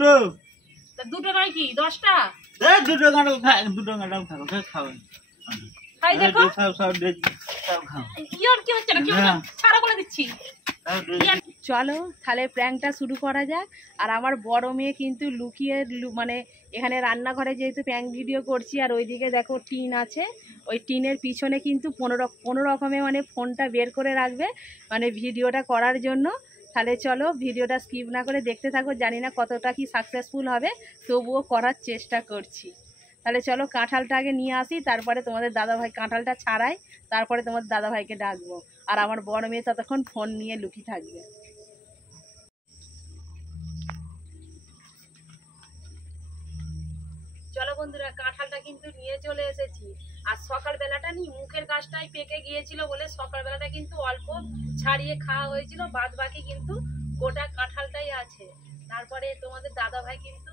দুটো দুটো নয় কি 10টা? দুটো কাঁঠাল খাও খাবেন খাই দেখো সব সব খাও ইয়ার কি হচ্ছে না কি হচ্ছে ছাড়া বলে দিচ্ছি। চলো তাহলে প্র্যাঙ্কটা শুরু করা যাক। আর আমার বড় মেয়ে কিন্তু লুকিয়ে মানে এখানে রান্নাঘরে যেহেতু প্র্যাঙ্ক ভিডিও করছি আর ওইদিকে দেখো টিন আছে, ওই টিনের পিছনে কিন্তু কোনো রকমে মানে ফোনটা বের করে রাখবে মানে ভিডিওটা করার জন্য। তাহলে চলো ভিডিওটা স্কিপ না করে দেখতে থাকো, জানি না কতটা কি সাকসেসফুল হবে, তবুও করার চেষ্টা করছি। তাহলে চলো কাঁঠালটা আগে নিয়ে আসি, তারপরে তোমাদের দাদাভাই কাঁঠালটা ছাড়াই, তারপরে তোমাদের দাদাভাইকে ডাকবো। আর আমার বড় মেয়ে ততক্ষণ ফোন নিয়ে লুকিয়ে থাকবে। চলো বন্ধুরা, কাঁঠালটা কিন্তু নিয়ে চলে এসেছি। আর সকালবেলাটা মুখের গাছটাই পেকে গিয়েছিল বলে সকালবেলাটা কিন্তু অল্প ছাড়িয়ে খাওয়া হয়েছিল, বাদ বাকি কিন্তু গোটা কাঁঠালটাই আছে। তারপরে তোমাদের দাদাভাই কিন্তু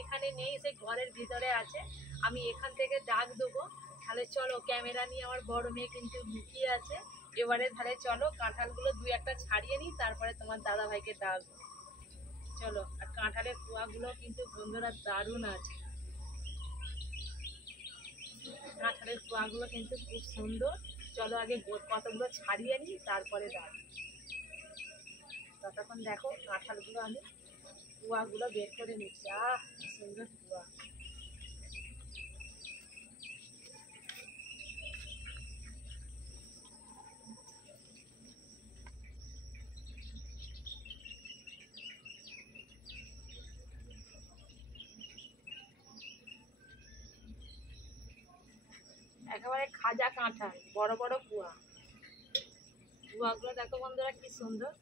এখানে নেই, সেই ঘরের ভিতরে আছে, আমি এখান থেকে ডাক দেবো। তাহলে চলো ক্যামেরা নিয়ে আমার বড় মেয়ে কিন্তু লুকিয়ে আছে। এবারে তাহলে চলো কাঁঠালগুলো 2-1টা ছাড়িয়ে নিই, তারপরে তোমার দাদাভাইকে ডাকবো। চলো। আর কাঁঠালের কুয়াগুলো কিন্তু বন্ধুরা দারুণ আছে, কাঁঠালের কুয়াগুলো কিন্তু খুব সুন্দর। চলো আগে কতগুলো ছাড়িয়ে নিই, তারপরে ডাক। ততক্ষণ দেখো কাঁঠালগুলো আমি কুয়াগুলো বের করে নিচ্ছি। সুন্দর কুয়া। একেবারে খাজা কাঁঠাল, বড় বড় কুয়া। কুয়াগুলো দেখো বন্ধুরা কি সুন্দর।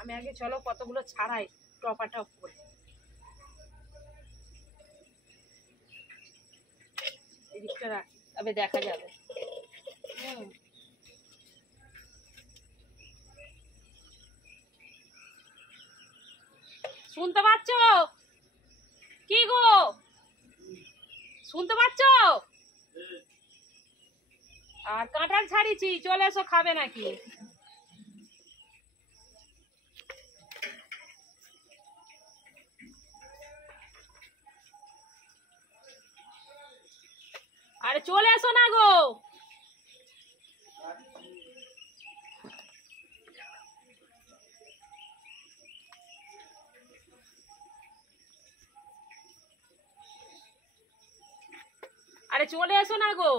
আমি আগে চলো কতগুলো ছাড়াই টপাটপ করে। এদিকটা রাখি, তবে দেখা যাবে। শুনতে পাচ্ছ কি গো? শুনতে পাচ্ছ? আর কাঁঠাল ছাড়িয়েছি, চলে এসো, খাবে নাকি? আরে চলে এসো না গো। আরে চলে এসো না গো।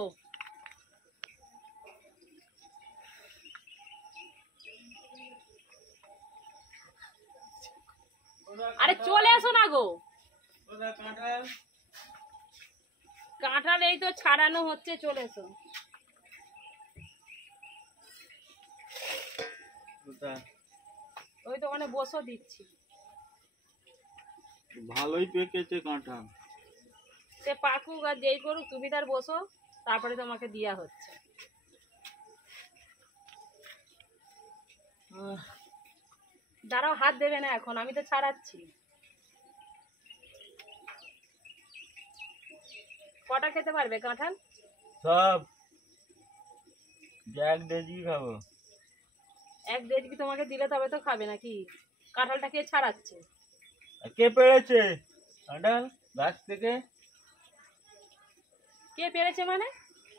আরে চলে এসো না গো। কাঁঠাল এই তো ছাড়ানো হচ্ছে, চলে এসো। ওই তো ওখানে বসো, দিচ্ছি। ভালোই পেকেছে কাঁঠাল। সে পাকুক আর যেই করুক, তুমি তার বসো, তারপরে তোমাকে দেয়া হচ্ছে। দাঁড়াও, হাত দেবে না এখন, আমি তো ছাড়াচ্ছি। কটা খেতে পারবে কাঁঠাল? সব 1 কেজি খাবো। 1 কেজি তোমাকে দিলে তবে তো খাবে নাকি? কাঁঠালটা কে ছাড়াচ্ছে? কে পেড়েছে কাঁঠাল গাছ থেকে? কে পেরেছে মানে?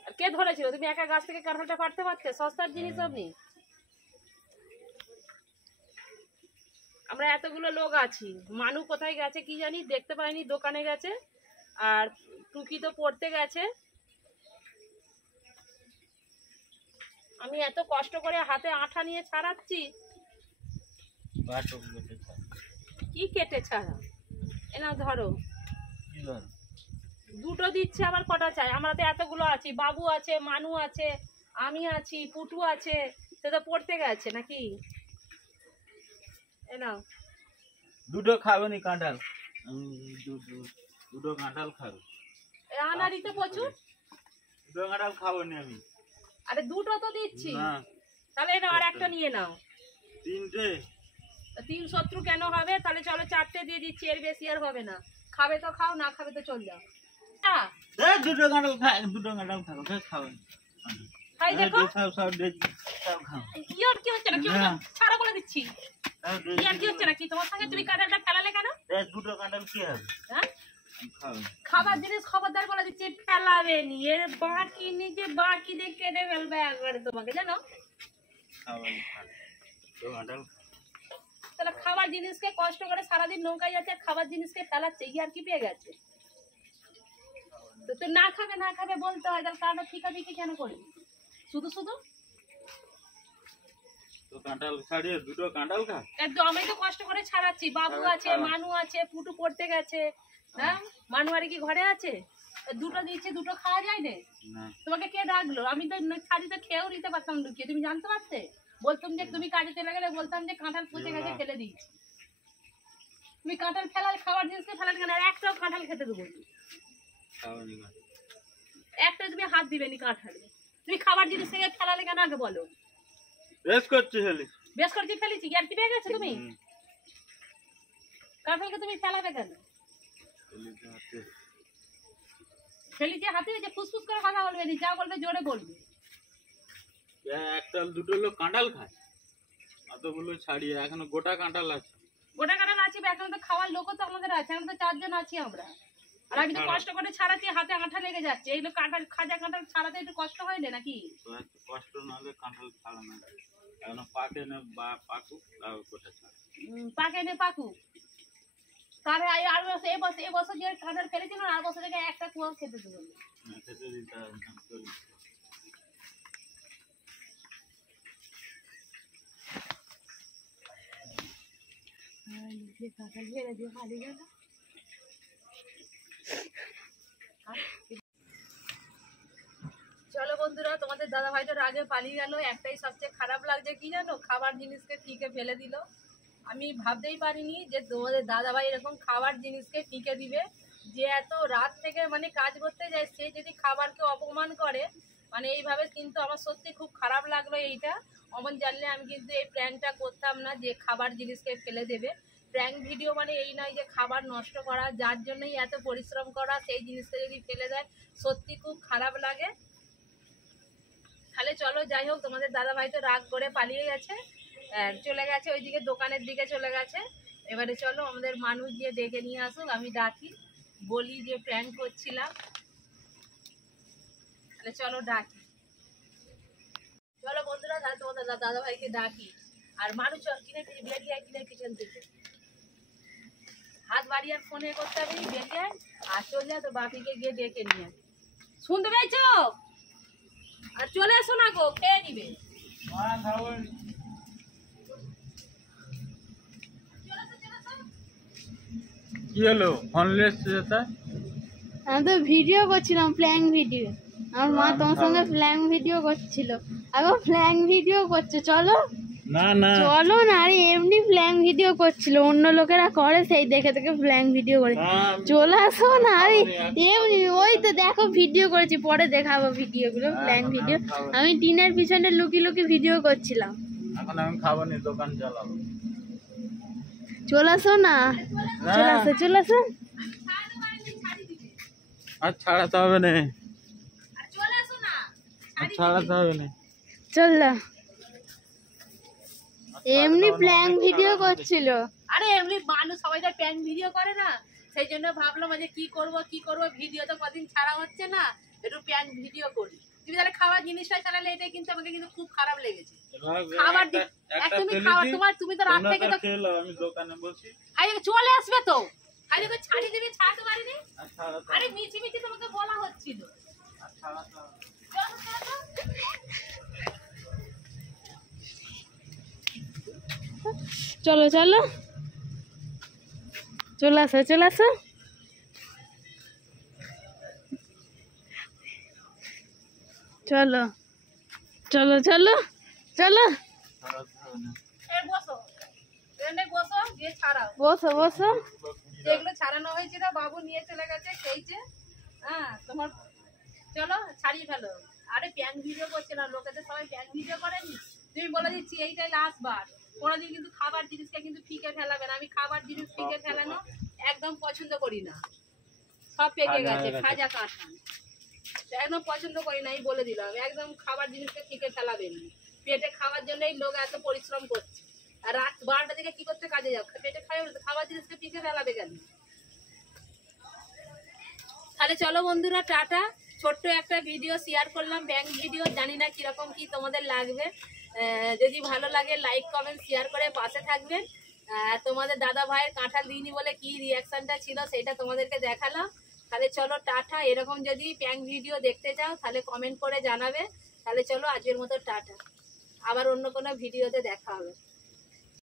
আর কে ধরেছিল? তুমি একা গাছ থেকে কাঁঠালটা পাড়তে পারতে? সস্তার জিনিস আপনি। আমরা এতগুলো লোক আছি, মানু কোথায় গেছে কি জানি, দেখতে পাইনি, দোকানে গেছে। আর টুকি তো পড়তে গেছে। আমি এত কষ্ট করে হাতে আঠা নিয়ে ছাড়াচ্ছি। কি কেটে ছাড়া? এনাও ধরো। দুটো দিচ্ছে, আবার কটা চাই? আমরা তো এতগুলো আছি, বাবু আছে, মানু আছে, আমি আছি, পুটু আছে, সে তো পড়তে গেছে নাকি। এনাও। দুটো খাবে নি কাঁঠাল? দুটো কাঁঠাল খাবে। আনারিতে প্রচুর। দুটো কাঁঠাল খাবো নি আমি। আরে দুটো তো দিচ্ছি। তাহলে এটা আর একটা নিয়ে নাও। 3টে। 370 কেন হবে? তাহলে চলো 4টে দিয়ে দিচ্ছি, এর বেশি আর হবে না। খাবে তো খাও, না খাবে তো চল যাও। সমস্যা? দুটো কাঁঠাল খাও খাবেন খাই দেখো। সব সব সব খাও। ইয়ার কি হচ্ছে না? কি হচ্ছে? ছাড়া বলে দিচ্ছি। ইয়ার কি হচ্ছে না? কি তোমার সঙ্গে তুমি কাঁঠালটা ফেলালে কেন? দুটো কাঁঠাল কি হবে? হ্যাঁ? খাবেন খাবার জিনিস খবরদার বলে দিচ্ছি ফেলাবে নি। এর বাকি নিজে বাকি দিয়ে কেটে ফেলবে একবারে তোমাকে, জানো? খাবেন দুটো কাঁঠাল। তাহলে খাবার জিনিসকে কষ্ট করে সারাদিন নৌকায় যাচ্ছে, খাবার জিনিসকে ফেলাচ্ছে, ইয়ার কি পেয়ে গেছে? তো না খাবে বলতে হয়, তাহলে কাটা ঠিকা ঠিকি কেন করবি শুধু শুধু? তো কাঁঠাল ছাড়িয়ে দুটো কাঁঠাল খা। একদম আমি তো কষ্ট করে ছাড়াচ্ছি। বাবু আছে, মানু আছে, পুটু পড়তে গেছে। হ্যাঁ, মানু আর কি ঘরে আছে? দুটো দিচ্ছে, দুটো খাওয়া যায় না? তোমাকে কে ডাকলো? আমি তো ছাড়িতে খেয়েও নিতে পারতাম লুকিয়ে, তুমি জানতে পারতে? বলতাম যে তুমি কাজে চলে গেলে বলতাম যে কাঁঠাল পচে গেছে ফেলে দিচ্ছি। তুমি কাঁঠাল ফেলালে খাবার জিনিসকে ফেলালে কেন? একটাও কাঁঠাল খেতে দেবো না। একটা তুমি হাত দিবে নি কাঁঠালে। তুমি খাবার জিনিস থেকে ফেলালে কেন আগে বলো? বেশ করছি ফেলি। বেশ করছি ফেলেছি, আর কি পেয়ে গেছে তুমি? কাঁঠালকে তুমি ফেলাবে কেন? ফেলিছে হাতে, যে ফুসফুস করে কথা বলবে, যা বলবে জোরে বলবে। একটা দুটো লোক কাঁঠাল খায়, অতগুলো ছাড়িয়ে এখনো গোটা কাঁঠাল আছে। গোটা কাঁঠাল আছে, এখন তো খাওয়ার লোকও তো আমাদের আছে, আমরা তো 4 জন আছি আমরা। আর আমি তো কষ্ট করে ছাড়াচ্ছি, হাতে আঠা লেগে যাচ্ছে। এই কাঁঠাল খাজা কাঁঠাল ছাড়াতে একটু কষ্ট হয় না নাকি? কষ্ট না হলে কাঁঠাল ছাড়া না, এখন পাকে না বা পাকুক তাও গোটা ছাড়া। পাকে নে পাকুক। তাহলে আর এবছর যে কাঁঠাল ফেলেছিল আর বছর থেকে একটা কুয়াও খেতে দেবো না। খেতে দিতে হবে না। কাঁঠাল ফেলে দিয়ে খালি গেল। চলো বন্ধুরা, তোমাদের দাদা ভাইটার আগে পালিয়ে গেল। একটাই সবচেয়ে খারাপ লাগছে কি জানো? খাবার জিনিসকে ফিকে ফেলে দিল। আমি ভাবতেই পারিনি যে তোমাদের দাদা ভাই এরকম খাবার জিনিসকে ফিকে দিবে। যে এত রাত থেকে মানে কাজ করতে যায়, সে যদি খাবারকে অপমান করে মানে এইভাবে, কিন্তু আমার সত্যি খুব খারাপ লাগলো এইটা। অমন জানলে আমি কিন্তু এই প্র্যাঙ্কটা করতাম না, যে খাবার জিনিসকে ফেলে দেবে। প্র্যাঙ্ক ভিডিও মানে এই নয় যে খাবার নষ্ট করা, যার জন্যই এত পরিশ্রম করা সেই জিনিসটা যদি ফেলে দেয় সত্যি খুব খারাপ লাগে। তাহলে চলো যাই হোক, তোমাদের দাদা ভাই তো রাগ করে পালিয়ে গেছে, চলে গেছে ওইদিকে দোকানের দিকে চলে গেছে। এবারে চলো আমাদের মানুষ গিয়ে ডেকে নিয়ে আসুক, আমি ডাকি, বলি যে প্র্যাঙ্ক করছিলাম। তাহলে চলো ডাকি। চলো বন্ধুরা, তাহলে তোমাদের দাদা ভাইকে ডাকি। আর মানুষ কিনে বেরিয়ে কিনে কিচেন থেকে হাত বাড়ি আর ফোনে করতে হবে, বেরিয়ে আর চলে যায় তো বাপিকে গিয়ে ডেকে নিয়ে। শুনতে পেয়েছো? আর চলে এসো না গো, খেয়ে নিবে। কি হলো ফোন লেসছে? আমি তো ভিডিও করছিলাম, প্ল্যাং ভিডিও। আমার মা তোমার সঙ্গে প্ল্যাং ভিডিও করছিল। আগো প্ল্যাং ভিডিও করছে, চলো না না চলো না। আরে এমনি প্ল্যাং ভিডিও করছিল, অন্য লোকেরা করে সেই দেখে দেখে প্ল্যাং ভিডিও করে। চলে আসো না। আরে এমনি ওই তো দেখো ভিডিও করেছি, পরে দেখাবো ভিডিওগুলো, প্ল্যাং ভিডিও। আমি টিনের পিছনে লুকি লুকি ভিডিও করছিলাম। এখন আমি খাবো নি, দোকান চালাবো। চলে আসো না, চলে আসো চলে আসো। আর ছাড়াতে হবে না, চলে এসো না, ছাড়াতে হবে না। চলো, এমনি প্ল্যাং ভিডিও করছিল। আরে এমনি মানুষ সবাই তো প্র্যাঙ্ক ভিডিও করে না, সেই জন্য ভাবলাম যে কি করব ভিডিও তো কদিন ছাড়া হচ্ছে না, একটু প্র্যাঙ্ক ভিডিও করি। তুমি তাহলে খাবার জিনিসটা চালালে, এটা কিন্তু আমাকে কিন্তু খুব খারাপ লেগেছে। খাবার তুমি তো রাত থেকে তো আমি দোকানে বসি। আরে চলে আসবে তো, আরে ওকে ছাড়ি দিবি, ছাড়তে পারিনি। আরে মিছি মিছি তোমাকে বলা হচ্ছিল। চলো চলো, চলে আসো চলে আসো। চলো চলো চলো চলো, বসো বসো, দিয়ে ছাড়াও। বসো বসো। যেগুলো ছাড়ানো হয়েছিল বাবু নিয়ে চলে গেছে, খেয়েছে। হ্যাঁ তোমার, চলো ছাড়িয়ে ফেলো। আরে প্যান্ট ভিডিও করছে না, লোকেদের সবাই প্যান্ট ভিডিও করেনি। তুমি বলে দিচ্ছি এইটাই লাস্ট বার, কোনোদিন কিন্তু খাবার জিনিসকে কিন্তু ফিকে ফেলাবে না। আমি খাবার জিনিস ফিকে ফেলানো একদম পছন্দ করি না। সব পেকে গেছে, খাজা কাঁঠাল একদম পছন্দ করি না, আমি বলে দিলাম, একদম খাবার জিনিসকে ঠিকে ফেলাবেন, পেটে খাওয়ার জন্যই লোক এত পরিশ্রম করছে, আর রাত 12টা থেকে কি করতে কাজে যাও, পেটে খাবার জিনিসকে ঠিকে ফেলাবে কেন? তাহলে চলো বন্ধুরা, টাটা। ছোট্ট একটা ভিডিও শেয়ার করলাম, ব্যাংক ভিডিও, জানি না কিরকম কি তোমাদের লাগবে। যদি ভালো লাগে লাইক কমেন্ট শেয়ার করে পাশে থাকবেন। তোমাদের দাদা ভাইয়ের কাঁঠাল দিইনি বলে কি রিয়াকশনটা ছিল সেটা তোমাদেরকে দেখালাম। তাহলে চলো টাটা। এরকম যদি ব্যাংক ভিডিও দেখতে চাও তাহলে কমেন্ট করে জানাবে। তাহলে চলো আজকের মতো টাটা, আবার অন্য কোনো ভিডিওতে দেখা হবে।